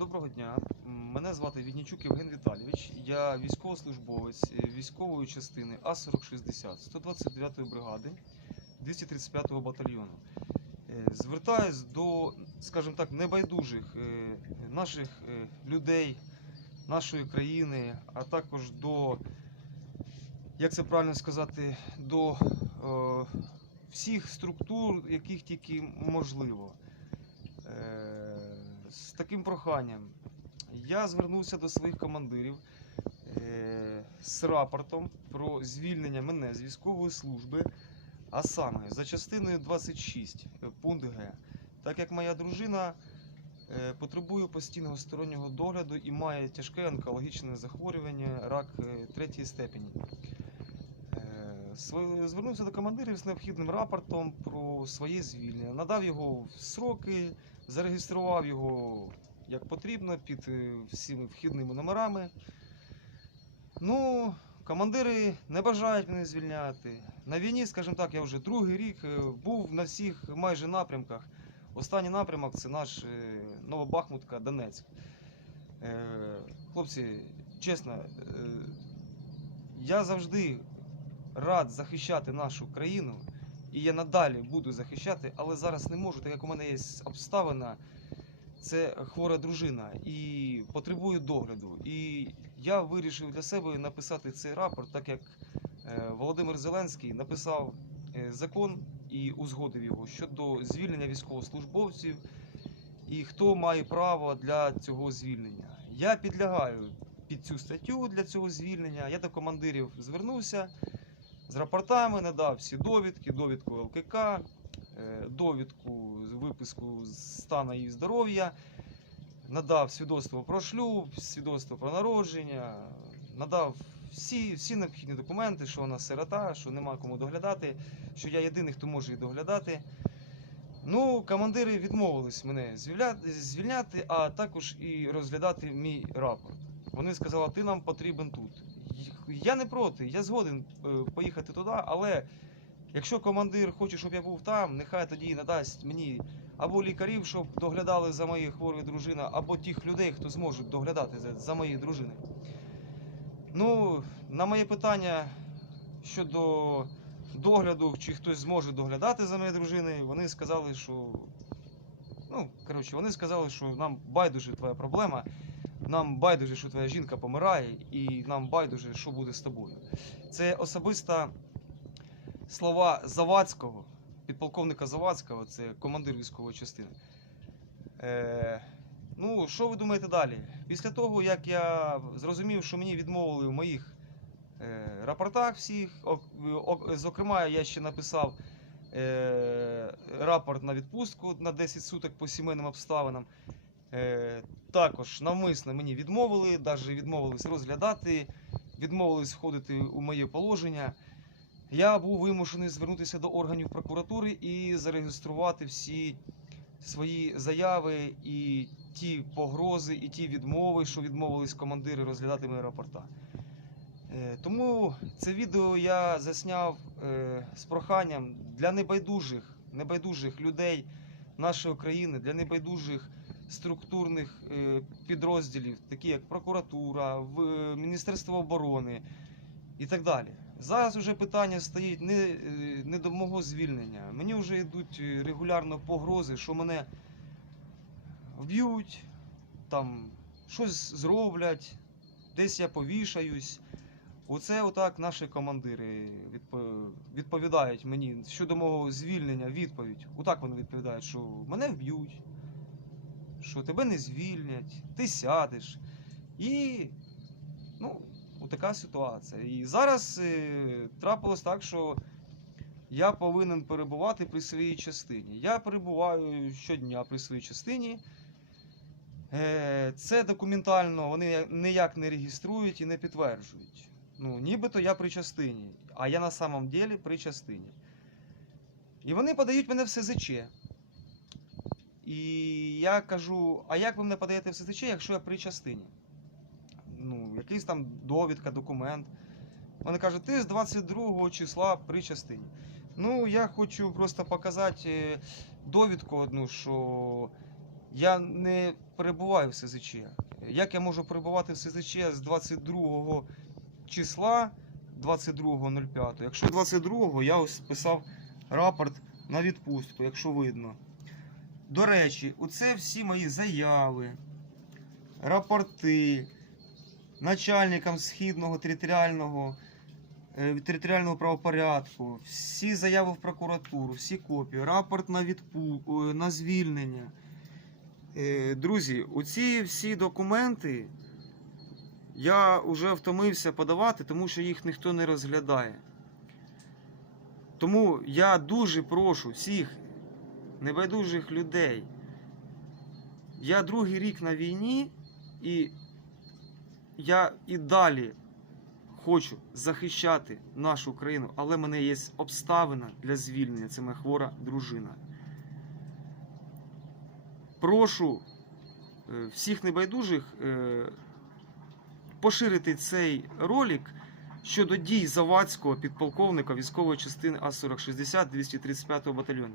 Доброго дня. Мене звати Віднічук Євген Віталійович. Я військовослужбовець е, військової частини А4060 129-ї бригади 235-го батальйону. Е, Звертаюсь до, скажімо так, небайдужих е, наших людей, нашої країни, а також до, як це правильно сказати, до всіх структур, яких тільки можливо. З таким проханням. Я звернувся до своїх командирів е, з рапортом про звільнення мене з військової служби, а саме за частиною 26 е, пункт Г. Так як моя дружина е, потребує постійного стороннього догляду і має тяжке онкологічне захворювання, рак е, третьої степені. Е, Звернувся до командирів з необхідним рапортом про своє звільнення, надав його в сроки, зареєстрував його як потрібно під е, всіми вхідними номерами. Ну, командири не бажають мене звільняти. На війні, скажімо так, я вже другий рік е, був на всіх майже напрямках. Останній напрямок це наш е, Новобахмутка, Донецьк. Хлопці, чесно, я завжди рад захищати нашу країну, і я надалі буду захищати, але зараз не можу, так як у мене є обставина, це хвора дружина і потребує догляду. І я вирішив для себе написати цей рапорт, так як е, Володимир Зеленський написав е, закон і узгодив його щодо звільнення військовослужбовців і хто має право для цього звільнення. Я підлягаю під цю статтю для цього звільнення. Я до командирів звернувся з рапортами, надав всі довідки, довідку ЛКК, е, довідку, виписку стану її здоров'я, надав свідоцтво про шлюб, свідоцтво про народження, надав всі, всі необхідні документи, що вона сирота, що нема кому доглядати, що я єдиний, хто може її доглядати. Ну, командири відмовились мене звільняти, а також і розглядати мій рапорт. Вони сказали, ти нам потрібен тут. Я не проти, я згоден е, поїхати туди, але якщо командир хоче, щоб я був там, нехай тоді надасть мені або лікарів, щоб доглядали за моєю хворою дружиною, або тих людей, хто зможе доглядати за, за моєю дружиною. Ну, на моє питання щодо догляду, чи хтось зможе доглядати за моєю дружиною, вони сказали, що. Ну, коротше, вони сказали, що нам байдуже твоя проблема, нам байдуже, що твоя жінка помирає, і нам байдуже, що буде з тобою. Це особисто слова Завадського, підполковника Завадського, це командир військової частини. Е, ну, що ви думаєте далі? Після того, як я зрозумів, що мені відмовили в моїх е, рапортах всіх, ок- ок- зокрема, я ще написав е, рапорт на відпустку на 10 суток по сімейним обставинам. Е, також навмисно мені відмовили, навіть відмовились розглядати, відмовились входити у моє положення. Я був вимушений звернутися до органів прокуратури і зареєструвати всі свої заяви і ті погрози, і ті відмови, що відмовились командири розглядати мої рапорта. Е, Тому це відео я засняв е, з проханням для небайдужих, небайдужих людей нашої країни, для небайдужих структурних е, підрозділів, такі як прокуратура, е, Міністерство оборони і так далі. Зараз вже питання стоїть не, е, не до мого звільнення. Мені вже йдуть регулярно погрози, що мене вб'ють, там щось зроблять, десь я повішаюсь. Оце отак наші командири відпо- відповідають мені щодо мого звільнення, відповідь. Отак вони відповідають, що мене вб'ють, що тебе не звільнять, ти сядеш. І ну, отака ситуація. І зараз е, трапилось так, що я повинен перебувати при своїй частині. Я перебуваю щодня при своїй частині. Е, Це документально вони ніяк не реєструють і не підтверджують. Ну, нібито я при частині, а я на самом деле при частині. І вони подають мене в СЗЧ. І я кажу: а як ви мене подаєте в СЗЧ, якщо я при частині? Ну, якийсь там довідка, документ. Вони кажуть, ти з 22 числа при частині. Ну, я хочу просто показати е, довідку одну, що Я не перебуваю в СЗЧ. Як я можу перебувати в СЗЧ з 22 числа 22.05? Якщо 22-го я ось писав рапорт на відпустку, якщо видно. До речі, оце всі мої заяви, рапорти начальникам східного територіального, е, територіального правопорядку, всі заяви в прокуратуру, всі копії, рапорт на відпу, на звільнення. Е, Друзі, оці всі документи я вже втомився подавати, тому що їх ніхто не розглядає. Тому я дуже прошу всіх небайдужих людей. Я другий рік на війні, і я і далі хочу захищати нашу країну, але в мене є обставина для звільнення. Це моя хвора дружина. Прошу е, всіх небайдужих е, поширити цей ролик щодо дій Завадського підполковника військової частини А4060 235 батальйону.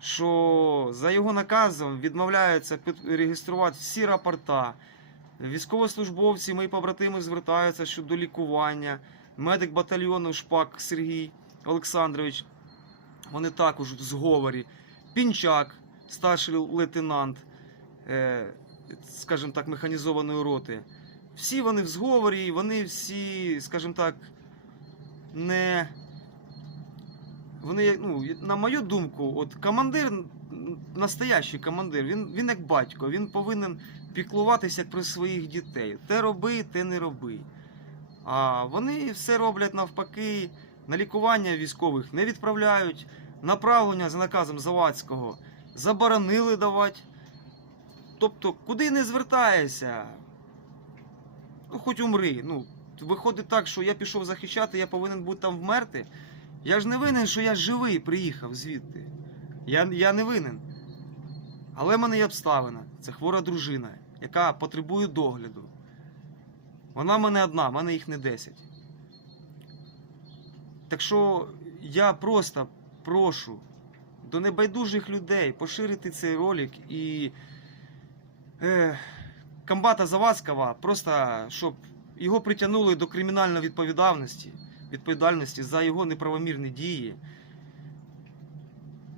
Що за його наказом відмовляється під- реєструвати всі рапорта. Військовослужбовці, мої побратими звертаються щодо лікування. Медик батальйону Шпак Сергій Олександрович. Вони також в зговорі. Пінчак, старший лейтенант, е, скажімо так, механізованої роти. Всі вони в зговорі, вони всі, скажімо так, не. Вони, ну, на мою думку, от командир, настоящий командир, він, він як батько, він повинен піклуватися про своїх дітей. Те роби, те не роби. А вони все роблять навпаки, на лікування військових не відправляють, направлення за наказом Завадського заборонили давати. Тобто, куди не звертаєшся, ну хоч умри. Ну, виходить так, що я пішов захищати, я повинен бути там вмерти. Я ж не винен, що я живий приїхав звідти. Я, я не винен. Але в мене є обставина. Це хвора дружина, яка потребує догляду. Вона в мене одна, в мене їх не 10. Так що я просто прошу до небайдужих людей поширити цей ролик і е, комбата Завадського просто щоб його притягнули до кримінальної відповідальності, відповідальності за його неправомірні дії.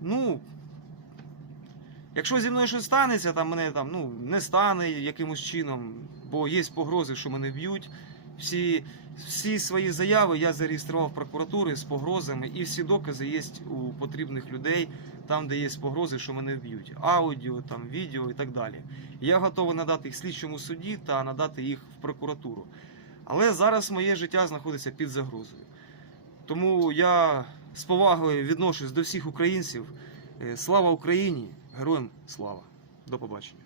Ну, якщо зі мною щось станеться, там мене там ну, не стане якимось чином, бо є погрози, що мене б'ють. Всі, всі свої заяви я зареєстрував в прокуратурі з погрозами, і всі докази є у потрібних людей, там, де є погрози, що мене вб'ють. Аудіо, там, відео і так далі. Я готовий надати їх слідчому суді та надати їх в прокуратуру. Але зараз моє життя знаходиться під загрозою. Тому я з повагою відношусь до всіх українців. Е, Слава Україні! Героям слава! До побачення!